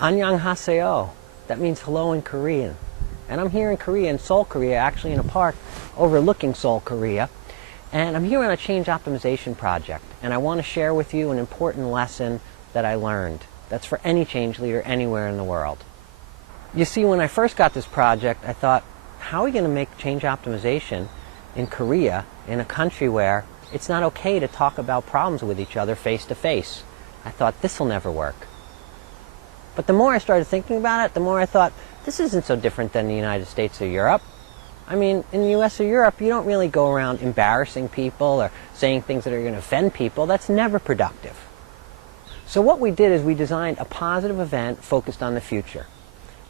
Annyeonghaseyo. That means hello in Korean. And I'm here in Korea, in Seoul, Korea, actually in a park overlooking Seoul, Korea. And I'm here on a change optimization project. And I want to share with you an important lesson that I learned. That's for any change leader anywhere in the world. You see, when I first got this project, I thought, how are we going to make change optimization in Korea, in a country where it's not okay to talk about problems with each other face to face? I thought, this will never work. But the more I started thinking about it, the more I thought, this isn't so different than the United States or Europe. I mean, in the US or Europe, you don't really go around embarrassing people or saying things that are going to offend people. That's never productive. So what we did is we designed a positive event focused on the future.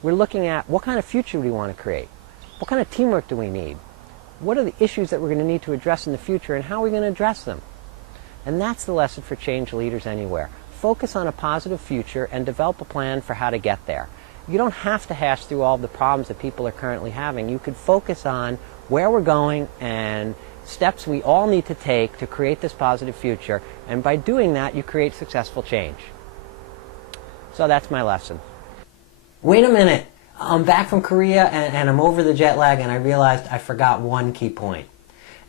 We're looking at what kind of future do we want to create? What kind of teamwork do we need? What are the issues that we're going to need to address in the future, and how are we going to address them? And that's the lesson for change leaders anywhere. Focus on a positive future and develop a plan for how to get there. You don't have to hash through all the problems that people are currently having. You could focus on where we're going and steps we all need to take to create this positive future, and by doing that, you create successful change. So that's my lesson. Wait a minute. I'm back from Korea and I'm over the jet lag, and I realized I forgot one key point.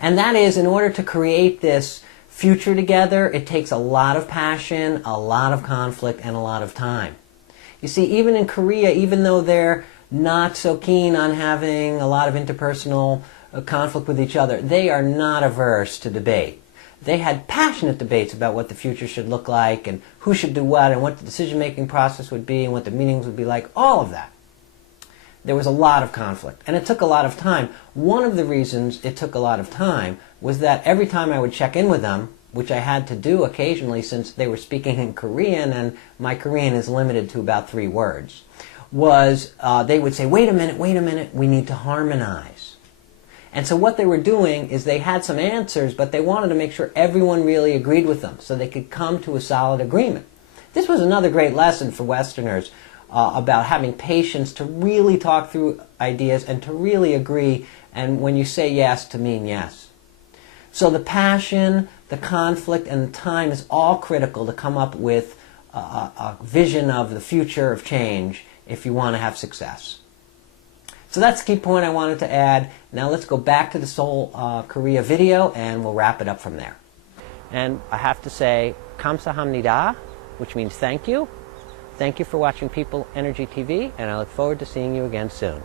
And that is, in order to create this future together, it takes a lot of passion, a lot of conflict, and a lot of time. You see, even in Korea, even though they're not so keen on having a lot of interpersonal conflict with each other, they are not averse to debate. They had passionate debates about what the future should look like and who should do what and what the decision-making process would be and what the meetings would be like, all of that. There was a lot of conflict, and it took a lot of time. One of the reasons it took a lot of time was that every time I would check in with them, which I had to do occasionally since they were speaking in Korean and my Korean is limited to about 3 words, was they would say, wait a minute, we need to harmonize. And so what they were doing is they had some answers, but they wanted to make sure everyone really agreed with them so they could come to a solid agreement. This was another great lesson for Westerners about having patience to really talk through ideas and to really agree, and when you say yes, to mean yes. So the passion, the conflict, and the time is all critical to come up with a vision of the future of change if you want to have success. So that's the key point I wanted to add. Now let's go back to the Seoul, Korea video, and we'll wrap it up from there. And I have to say, 감사합니다, which means thank you. Thank you for watching PeopleNRG TV, and I look forward to seeing you again soon.